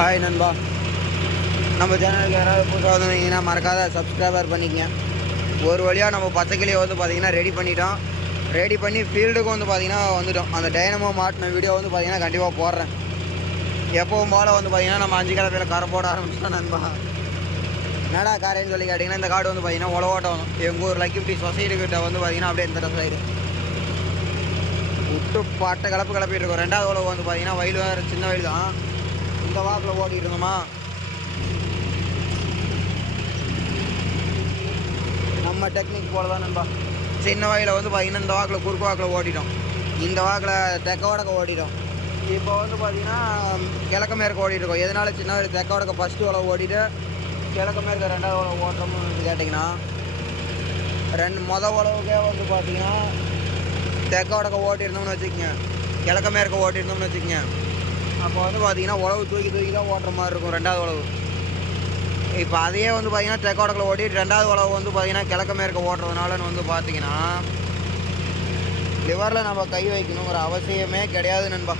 Hi நண்பா, நம்ம சேனலுக்கு யாராவது புதுசாக வந்தீங்கன்னா மறக்காத சப்ஸ்கிரைபர் பண்ணிக்கங்க. ஒரு வழியாக நம்ம பச்சைக்கிளியை வந்து பார்த்திங்கன்னா ரெடி பண்ணிட்டோம். ரெடி பண்ணி ஃபீல்டுக்கும் வந்து பார்த்திங்கன்னா வந்துட்டோம். அந்த டைனமோ மாட்டின வீடியோ வந்து பார்த்திங்கன்னா கண்டிப்பாக போடுறேன். எப்பவும் போல் வந்து பார்த்திங்கன்னா நம்ம 5 கிழமையில் கரை போட ஆரம்பிச்சிட்டோம் நண்பா. என்னடா காரைன்னு சொல்லி கேட்டிங்கன்னா, இந்த காடு வந்து பார்த்திங்கன்னா உழவோட்டம் வரும். எங்கள் ஊர் லக்கிப்டி சொசைட்டிக்கிட்ட வந்து பார்த்திங்கன்னா அப்படியே இந்த சைடு விட்டு பாட்டை கிளப்பிட்டு இருக்கோம். 2வது உழவு வந்து பார்த்திங்கன்னா வயல் வேறு சின்ன வயல் தான். இந்த வாக்கில் ஓட்டிகிட்டு இருந்தோமா, நம்ம டெக்னிக் போல தான் நண்பா. சின்ன வயலில் வந்து பார்த்திங்கன்னா இந்த வாக்கில் குறுக்கு வாக்கில் ஓட்டிட்டோம். இந்த வாக்கில் தெக்க வடக்க ஓட்டிட்டோம். இப்போ வந்து பார்த்திங்கன்னா கிழக்கு மேற்கு ஓட்டிகிட்ருக்கோம். எதனால சின்ன வயல் தெக்க வடக்க ஃபஸ்ட்டு உழவு ஓட்டிட்டு கிழக்கு மேற்கு 2வது உழவு ஓட்டுறோம்னு கேட்டிங்கன்னா, மொதல் உழவுக்கே வந்து பார்த்திங்கன்னா தெக்க வடக்க ஓட்டியிருந்தோம்னு வச்சுக்கோங்க, கிழக்கு மேற்கு ஓட்டியிருந்தோம்னு வச்சுக்கோங்க, அப்போ வந்து பார்த்திங்கன்னா உழவு தூக்கி தான் ஓட்டுற மாதிரி இருக்கும் 2வது உழவு. இப்போ அதையே வந்து பார்த்திங்கன்னா தெக்க வடக்கில் ஓட்டிட்டு 2வது உழவு வந்து பார்த்திங்கன்னா கிழக்கு மேற்கு ஓட்டுறதுனாலன்னு வந்து பார்த்திங்கன்னா லிவரில் நம்ம கை வைக்கணுங்கிற அவசியமே கிடையாது நண்பா.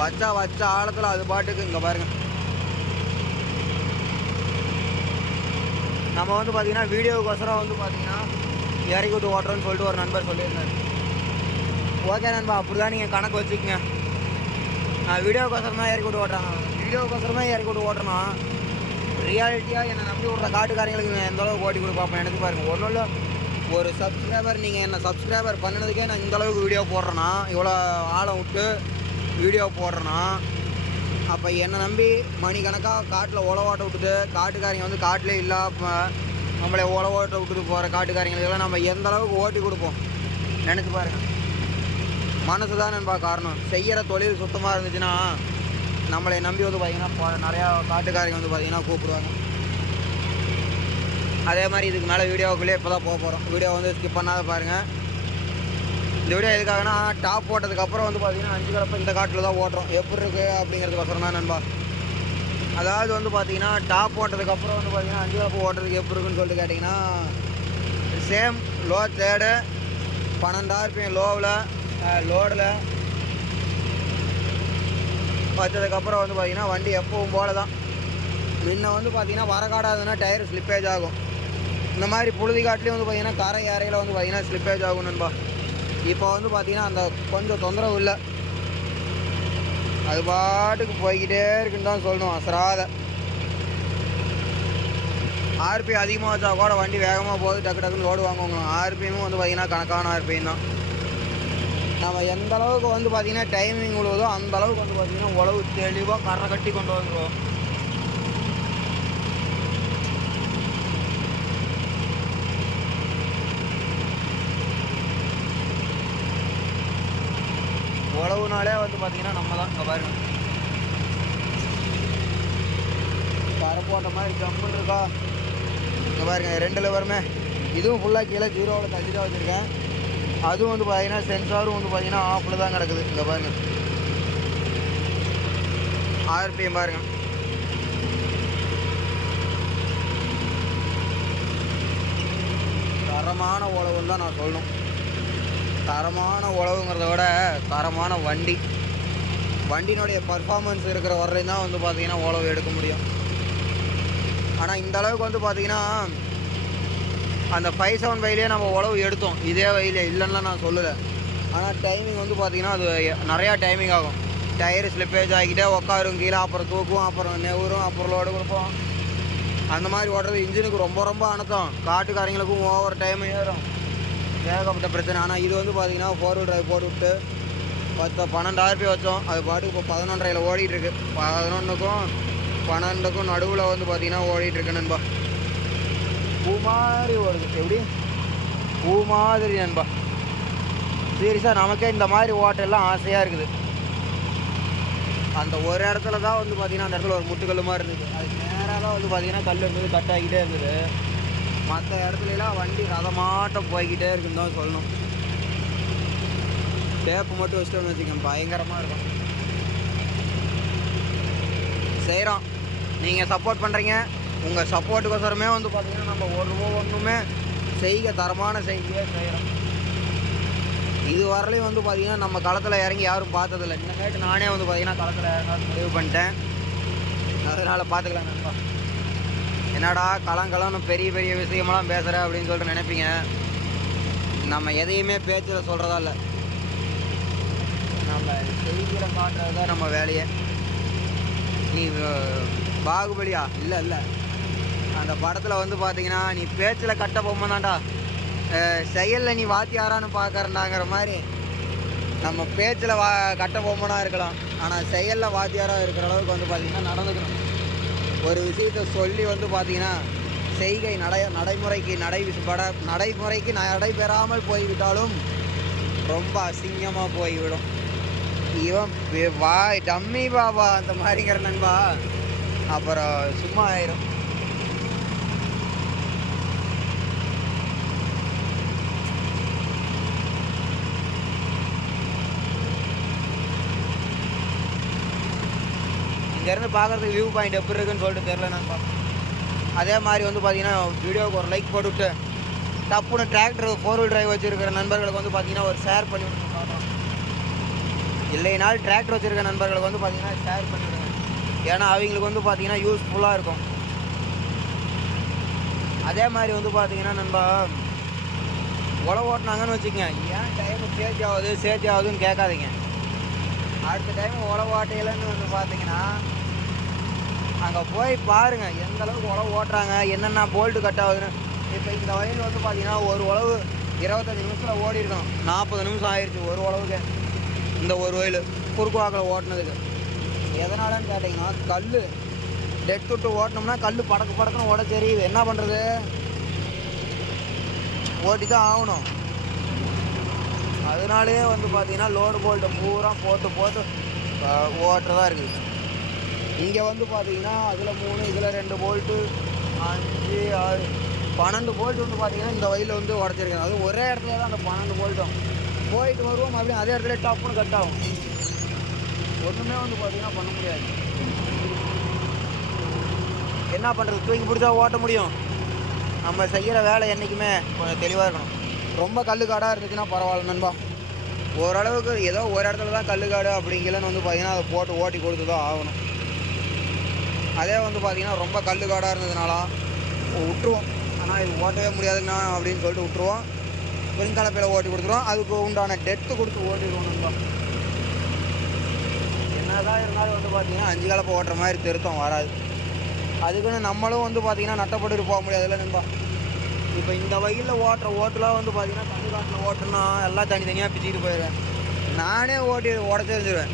வச்ச ஆழத்தில் அது பாட்டுக்கு இங்கே பாருங்கள். நம்ம வந்து பார்த்திங்கன்னா வீடியோவுக்கோசரம் வந்து பார்த்திங்கன்னா இறக்கி விட்டு ஓட்டுறோன்னு சொல்லிட்டு ஒரு நண்பர் சொல்லியிருந்தார். ஓகே நண்பா, அப்படி தான் நீங்கள் கணக்கு வச்சுக்கோங்க. நான் வீடியோக்கோசரம் தான் இறக்கி விட்டு ஓட்டுறாங்க. வீடியோக்கோசரமே இறக்கி விட்டு ஓட்டணும். ரியாலிட்டியாக என்னை நம்பி விட்ற காட்டுக்காரங்களுக்கு நான் எந்தளவுக்கு ஓட்டி கொடுப்பேன் அப்போ நினச்சி பாருங்கள். ஒன்றும் இல்லை, ஒரு சப்ஸ்கிரைபர், நீங்கள் என்னை சப்ஸ்கிரைபர் பண்ணினதுக்கே நான் இந்தளவுக்கு வீடியோ போடுறேன்னா, இவ்வளோ ஆழம் விட்டு வீடியோ போடுறேன்னா, அப்போ என்னை நம்பி மணிக்கணக்காக காட்டில் உழவோட்ட விட்டுட்டு காட்டுக்காரங்க வந்து காட்டிலே இல்லாமல் நம்மளை உழவோட்ட விட்டுட்டு போகிற காட்டுக்காரங்களுக்கெல்லாம் நம்ம எந்த அளவுக்கு ஓட்டி கொடுப்போம் நினச்சி பாருங்கள். மனசு தான் நண்பா காரணம். செய்கிற தொழில் சுத்தமாக இருந்துச்சுன்னா நம்மளை நம்பி வந்து பார்த்திங்கன்னா நிறையா காட்டுக்காரங்க வந்து பார்த்திங்கன்னா கூப்பிடுவாங்க. அதே மாதிரி இதுக்கு மேலே வீடியோவுக்குள்ளே இப்போ தான் போக போகிறோம். வீடியோ வந்து ஸ்கிப் பண்ணாத பாருங்கள். இந்த வீடியோ எதுக்காகனா, டாப் போட்டதுக்கப்புறம் வந்து பார்த்திங்கன்னா 5 கிழப்பு இந்த காட்டில் தான் ஓட்டுறோம். எப்படி இருக்குது அப்படிங்கிறதுக்கோசரம் தான் நண்பா. அதாவது வந்து பார்த்திங்கன்னா டாப் போட்டதுக்கப்புறம் வந்து பார்த்திங்கன்னா 5 கிழப்பு ஓட்டுறதுக்கு எப்படி இருக்குன்னு சொல்லிட்டு கேட்டிங்கன்னா, சேம் லோ தேர்டு 12 RPM லோவில் லோடில் வச்சதுக்கப்புறம் வந்து பார்த்திங்கன்னா வண்டி எப்பவும் போல தான். முன்ன வந்து பார்த்திங்கன்னா வரக்காடாதுன்னா டயர் ஸ்லிப்பேஜ் ஆகும். இந்த மாதிரி புழுதி காட்டிலையும் வந்து பார்த்திங்கன்னா கரை ஏறையில் வந்து பார்த்திங்கன்னா ஸ்லிப்பேஜ் ஆகும் நண்பா. இப்போ வந்து பார்த்திங்கன்னா அந்த கொஞ்சம் தொந்தரவு இல்லை, அது பாட்டுக்கு போய்கிட்டே இருக்குன்னு தான் சொல்லணும். அசராத RPM அதிகமாக வச்சா கூட வண்டி வேகமாக போகுது, டக்குன்னு லோடு வாங்குவாங்க. RPMமும் வந்து பார்த்திங்கன்னா கணக்கான RPM தான். நம்ம எந்த அளவுக்கு வந்து பார்த்திங்கன்னா டைமிங் உழுவுதோ அந்த அளவுக்கு வந்து பார்த்திங்கன்னா உழவு தெளிவாக கரை கட்டி கொண்டு வந்துடுவோம். உழவுனாலே வந்து பார்த்திங்கன்னா நம்ம தான். இங்கே பாருங்க, கரை போட்ட மாதிரி ஜம்முன்னு இருக்கா. இங்கே பாருங்க, 2 லிவருமே இதுவும் ஃபுல்லாக கீழே 0வில் தள்ளி தான் வச்சுருக்கேன். அதுவும் வந்து பார்த்திங்கன்னா சென்சாரும் வந்து பார்த்திங்கன்னா ஆஃபில் தான் கிடக்குது. இங்கே பாருங்கள், RPM பாருங்கள். தரமான உழவுன்னு தான் நான் சொல்லணும். தரமான உழவுங்கிறத விட தரமான வண்டி. வண்டியினுடைய பர்ஃபார்மன்ஸ் இருக்கிற வரையும் தான் வந்து பார்த்திங்கன்னா உழவு எடுக்க முடியும். ஆனால் இந்த அளவுக்கு வந்து பார்த்திங்கன்னா அந்த 575 நம்ம உழவு எடுத்தோம். இதே வயலே இல்லைன்னா நான் சொல்லலை. ஆனால் டைமிங் வந்து பார்த்திங்கன்னா அது நிறையா டைமிங் ஆகும். டயரு ஸ்லிப்பேஜ் ஆகிக்கிட்டே உட்காரும் கீழே, அப்புறம் தூக்கும், அப்புறம் நெவுரும், அப்புறம் லோடு கொடுப்போம். அந்த மாதிரி ஓட்டுறது இன்ஜினுக்கு ரொம்ப அனுத்தம். காட்டுக்காரங்களுக்கும் ஓவர் டைம் ஏறும், ஏகப்பட்ட பிரச்சனை. ஆனால் இது வந்து பார்த்திங்கன்னா 4-wheel drive போட்டு விட்டு 12 RPM வச்சோம். அது பாட்டுக்கு இப்போ 11.5 ஓடிட்டுருக்கு. 11க்கும் 12க்கும் நடுவில் வந்து பார்த்திங்கன்னா ஓடிட்டுருக்கு நண்பா. பூ மாதிரி ஓடுது. எப்படி பூ மாதிரி நண்பா. சீரியஸாக நமக்கே இந்த மாதிரி ஓட்டெல்லாம் ஆசையாக இருக்குது. அந்த ஒரு இடத்துல தான் வந்து பார்த்திங்கன்னா அந்த இடத்துல ஒரு முட்டுக்கல் மாதிரி இருந்தது. அது நேராக தான் வந்து பார்த்திங்கன்னா கல் இருந்தது, கட் ஆகிக்கிட்டே இருந்தது. மற்ற இடத்துலலாம் வண்டி ரதமாட்டம் போய்கிட்டே இருக்குன்னு தான் சொல்லணும். டேப்பு மட்டும் வச்சுட்டோம்னு வச்சுக்கோங்க, பயங்கரமாக இருக்கும். செய்கிறோம், நீங்கள் சப்போர்ட் பண்ணுறீங்க. உங்கள் சப்போர்ட்டுக்கோசரமே வந்து பார்த்திங்கன்னா நம்ம ஒன்றுமே தரமான செய்தியே செய்கிறோம். இது வரலையும் வந்து பார்த்திங்கன்னா நம்ம களத்தில் இறங்கி யாரும் பார்த்ததில்லை. இன்னமேட்டு நானே வந்து பார்த்திங்கன்னா களத்தில் இறங்காது முடிவு பண்ணிட்டேன். அதனால் பார்த்துக்கலாம் நண்பா. என்னடா கலங்கலன்னு பெரிய பெரிய விஷயமெல்லாம் பேசுகிற அப்படின்னு சொல்லிட்டு நினைப்பீங்க. நம்ம எதையுமே பேச்சில் சொல்கிறதா இல்லை, நம்ம செய்தியில் காட்டுறது தான் நம்ம வேலையை. நீ பாகுபலியா? இல்லை இல்லை, அந்த படத்தில் வந்து பார்த்தீங்கன்னா நீ பேச்சில் கட்ட பொம்மைதான்டா, செயலில் நீ வாத்தியாரான்னு பார்க்கறண்டாங்கிற மாதிரி நம்ம பேச்சில் கட்ட பொம்மனா இருக்கலாம், ஆனால் செயலில் வாத்தியாராக இருக்கிற அளவுக்கு வந்து பார்த்திங்கன்னா நடந்துக்கணும். ஒரு விஷயத்தை சொல்லி வந்து பார்த்திங்கன்னா செய்கை நடைமுறைக்கு நடைபெறாமல் போய்விட்டாலும் ரொம்ப அசிங்கமாக போய்விடும். இவன் வாய் டம்மி பாபா அந்த மாதிரிங்கிற நண்பா, அப்புறம் சும்மா ஆயிரும். இங்கேருந்து பார்க்குறதுக்கு வியூ பாயிண்ட் எப்படி இருக்குன்னு சொல்லிட்டு தெரில நண்பா. அதே மாதிரி வந்து பார்த்தீங்கன்னா வீடியோவுக்கு ஒரு லைக் போட்டுவிட்டு டப்புன்னு டிராக்டர் 4 வீல் டிரைவ் வச்சுருக்கிற நண்பர்களுக்கு வந்து பார்த்தீங்கன்னா ஒரு ஷேர் பண்ணி விட்டுருக்காங்க. இல்லைனாலும் டிராக்டர் வச்சுருக்க நண்பர்களுக்கு வந்து பார்த்தீங்கன்னா ஷேர் பண்ணிவிடுங்க. ஏன்னா அவங்களுக்கு வந்து பார்த்தீங்கன்னா யூஸ்ஃபுல்லாக இருக்கும். அதே மாதிரி வந்து பார்த்தீங்கன்னா நண்பா, உழவு ஓட்டினாங்கன்னு வச்சுக்கோங்க, ஏன் டைமு சேஃப்டி ஆகுதுன்னு கேட்காதீங்க. அடுத்த டைம் உழவு ஓட்டையிலன்னு வந்து பார்த்தீங்கன்னா அங்கே போய் பாருங்கள் எந்த அளவுக்கு உழவு ஓட்டுறாங்க, என்னென்ன போல்ட்டு கட் ஆகுதுன்னு. இப்போ இந்த வயல் வந்து பார்த்தீங்கன்னா ஒரு உழவு 25 நிமிஷத்தில் ஓடி இருக்கணும், 40 நிமிஷம் ஆயிடுச்சு ஒரு உழவுக்கு. இந்த ஒரு வயல் குறுக்கு வாக்கில் ஓட்டினதுக்கு எதனாலன்னு கேட்டிங்கன்னா, கல் டெட் விட்டு ஓட்டினோம்னா கல் படக்குன்னு உடச்செறியுது. என்ன பண்ணுறது, ஓட்டி தான் ஆகணும். அதனாலேயே வந்து பார்த்தீங்கன்னா லோடு போல்ட்டை பூரா போட்டு ஓட்டுறதா இருக்குது. இங்கே வந்து பார்த்தீங்கன்னா அதில் 3 இதில் 2 போல்ட்டு 5 6 12 போல்ட்டு வந்து பார்த்தீங்கன்னா இந்த வயலில் வந்து உடச்சிருக்காங்க. அது ஒரே இடத்துல தான் அந்த 12 போல்ட்டும் போயிட்டு வருவோம், அப்படியே அதே இடத்துல டப்புன்னு கட் ஆகும். ஒன்றுமே வந்து பார்த்தீங்கன்னா பண்ண முடியாது. என்ன பண்ணுறது, தூக்கி பிடிச்சா ஓட்ட முடியும். நம்ம செய்கிற வேலை என்றைக்குமே கொஞ்சம் தெளிவாக இருக்கணும். ரொம்ப கல்லுக்காடாக இருந்துச்சுன்னா பரவாயில்ல நண்பா, ஓரளவுக்கு ஏதோ ஒரு இடத்துல தான் கல்லுக்காடு அப்படிங்கலன்னு வந்து பார்த்தீங்கன்னா அதை போட்டு ஓட்டி கொடுத்து தான் ஆகணும். அதே வந்து பார்த்திங்கன்னா ரொம்ப கல்லுக்காடாக இருந்ததுனால விட்டுருவோம், ஆனால் இது ஓட்டவே முடியாதுண்ணா அப்படின்னு சொல்லிட்டு விட்டுருவோம். வெண்கலப்பையில் ஓட்டி கொடுத்துருவோம், அதுக்கு உண்டான டெத்து கொடுத்து ஓட்டிடுவோம் நண்பா. என்னதான் இருந்தாலும் வந்து பார்த்திங்கன்னா 5 கலப்பை ஓட்டுற மாதிரி திருத்தம் வராது. அதுக்குன்னு நம்மளும் வந்து பார்த்திங்கன்னா நட்டப்பட்டு போக முடியாதுல்ல நண்பா. இப்போ இந்த வயலில் ஓட்டுற ஓட்டுலாம் வந்து பார்த்திங்கன்னா கல்லுக்காட்டில் ஓட்டுனா எல்லாம் தனித்தனியாக பிச்சுக்கிட்டு போயிடுவேன். நானே ஓட்டி உடச்சிருந்துருவேன்.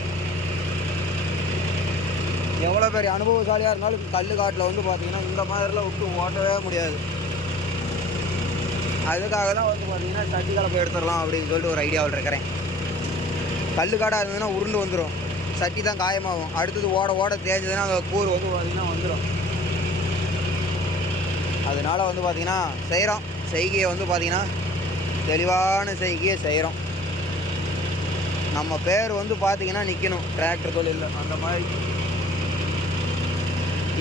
எவ்வளோ பெரிய அனுபவசாலியாக இருந்தாலும் கல்லுக்காட்டில் வந்து பார்த்திங்கன்னா இந்த மாதிரிலாம் விட்டு ஓட்டவே முடியாது. அதுக்காக தான் வந்து பார்த்திங்கன்னா சட்டி கலப்பை எடுத்துடலாம் அப்படின்னு சொல்லிட்டு ஒரு ஐடியாவில் இருக்கிறேன். கல்லுக்காடாக இருந்ததுன்னா உருண்டு வந்துடும், சட்டி தான் காயமாகும். அடுத்தது ஓட தேய்ஞ்சதுன்னா அந்த கூறு வந்து பார்த்திங்கன்னா வந்துடும். அதனால் வந்து பார்த்திங்கன்னா செய்கிறோம், செய்கையை வந்து பார்த்திங்கன்னா தெளிவான செய்கையை செய்கிறோம். நம்ம பேர் வந்து பார்த்திங்கன்னா நிற்கணும் டிராக்டர் தொழிலில் அந்த மாதிரி.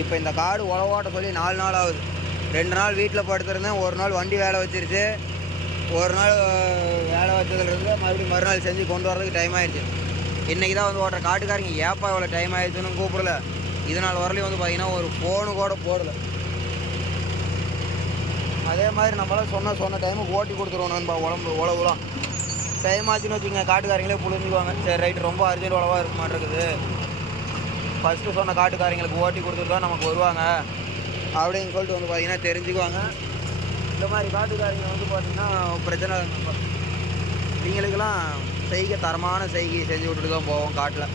இப்போ இந்த காடு உழவோட்ட சொல்லி 4 நாள் ஆகுது. 2 நாள் வீட்டில் படுத்துருந்தேன், ஒரு நாள் வண்டி வேலை வச்சிருச்சு, ஒரு நாள் வேலை வச்சதுலேருந்து மறுபடியும் மறுநாள் செஞ்சு கொண்டு வரதுக்கு டைம் ஆகிடுச்சு. இன்றைக்கி தான் வந்து ஓட்டுற காட்டுக்காரங்க ஏப்பா இவ்வளோ டைம் ஆகிடுச்சுன்னு கூப்பிடல. இதனால் வரலையும் வந்து பார்த்திங்கன்னா ஒரு ஃபோனு கூட போடலை. அதே மாதிரி நம்மளால் சொன்ன டைமுக்கு ஓட்டி கொடுத்துருவோம் நண்பா. உழவுலாம் டைம் ஆச்சுன்னு வச்சுக்கோங்க, காட்டுக்காரங்களே புரிஞ்சுக்குவாங்க. சரி ரைட்டு, ரொம்ப அர்ஜென்ட் உழவாக இருக்க மாட்டேங்குது, ஃபஸ்ட்டு சொன்ன காட்டுக்காரங்களுக்கு ஓட்டி கொடுத்துட்டு தான் நமக்கு வருவாங்க அப்படின்னு சொல்லிட்டு வந்து பார்த்திங்கன்னா தெரிஞ்சுக்குவாங்க. இந்த மாதிரி காட்டுக்காரங்க வந்து பார்த்திங்கன்னா பிரச்சனை இல்லைப்பா. இவங்களுக்கெல்லாம் தரமான செய்கை செஞ்சு விட்டுட்டு தான் போவோம் காட்டில்.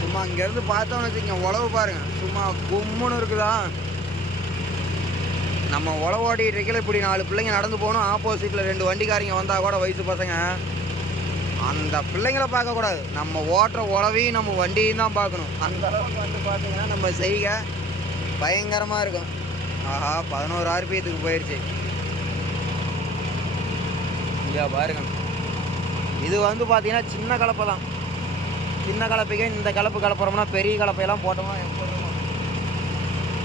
சும்மா இங்கேருந்து பார்த்தோன்னு வச்சுக்கோங்க, உழவு பாருங்கள் சும்மா கும்முன்னு இருக்குதா. நம்ம உழவு ஓட்டிகிட்டு இருக்கல, இப்படி 4 பிள்ளைங்க நடந்து போகணும், ஆப்போசிட்டில் 2 வண்டிக்காரங்க வந்தால் கூட வயசு பசங்க, அந்த பிள்ளைங்களை பார்க்கக்கூடாது, நம்ம ஓட்டுற உழவையும் நம்ம வண்டியும் தான் பார்க்கணும். அந்த அளவுக்கு வந்து பார்த்தீங்கன்னா நம்ம செய்க பயங்கரமாக இருக்கும். ஆஹா 11 RPM போயிடுச்சு. ஐயா பாருங்க, இது வந்து பார்த்தீங்கன்னா சின்ன கலப்பை தான். சின்ன கலப்பைக்கே இந்த கலப்பு கலப்புறோம்னா பெரிய கலப்பையெல்லாம் போட்டோம்னா எப்போ இருக்கும்.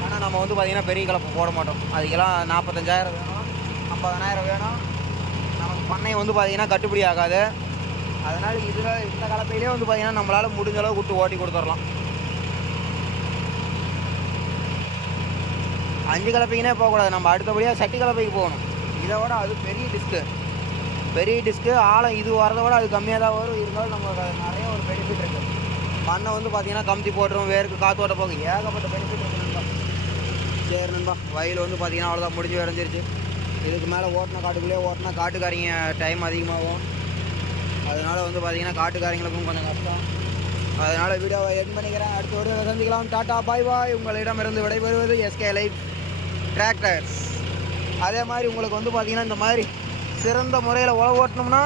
ஆனால் நம்ம வந்து பார்த்திங்கன்னா பெரிய கலப்பை போட மாட்டோம். அதுக்கெல்லாம் 45,000 வேணும், 50,000 வேணும். நமக்கு பண்ணை வந்து பார்த்திங்கன்னா கட்டுப்படி ஆகாது. அதனால் இந்த கலப்பையிலே வந்து பார்த்திங்கன்னா நம்மளால் முடிஞ்ச அளவு விட்டு ஓட்டி கொடுத்துடலாம். 5 கலப்பைக்குனே போகக்கூடாது, நம்ம அடுத்தபடியாக சட்டி கலப்பைக்கு போகணும். இதை விட அது பெரிய டிஸ்க்கு ஆழம் இது வரதை விட அது கம்மியாக தான் வரும். இருந்தாலும் நமக்கு நிறைய ஒரு பெனிஃபிட் இருக்குது. மண்ணை வந்து பார்த்தீங்கன்னா கமுத்தி போட்டுரும், வேருக்கு காற்றோட்ட போகும், ஏகப்பட்ட பெனிஃபிட் இருக்குது நண்பா. சரி நண்பா, வயல் வந்து பார்த்தீங்கன்னா அவ்வளோதான் முடிஞ்சு விளைஞ்சிருச்சு. இதுக்கு மேலே ஓட்டினா காட்டுக்குள்ளேயே ஓட்டினா காட்டுக்காரிங்க டைம் அதிகமாகும். அதனால் வந்து பார்த்தீங்கன்னா காட்டுக்காரங்களுக்கும் கொஞ்சம் கஷ்டம். அதனால் வீடியோவை எண்ட் பண்ணிக்கிறேன். அடுத்த ஒரு சந்திக்கலாம். டாட்டா பாய் பாய். உங்களிடமிருந்து விடைபெறுவது எஸ்கே லைஃப் டிராக்டர்ஸ். அதே மாதிரி உங்களுக்கு வந்து பார்த்தீங்கன்னா இந்த மாதிரி சிறந்த முறையில் உழவு ஓட்டணும்னா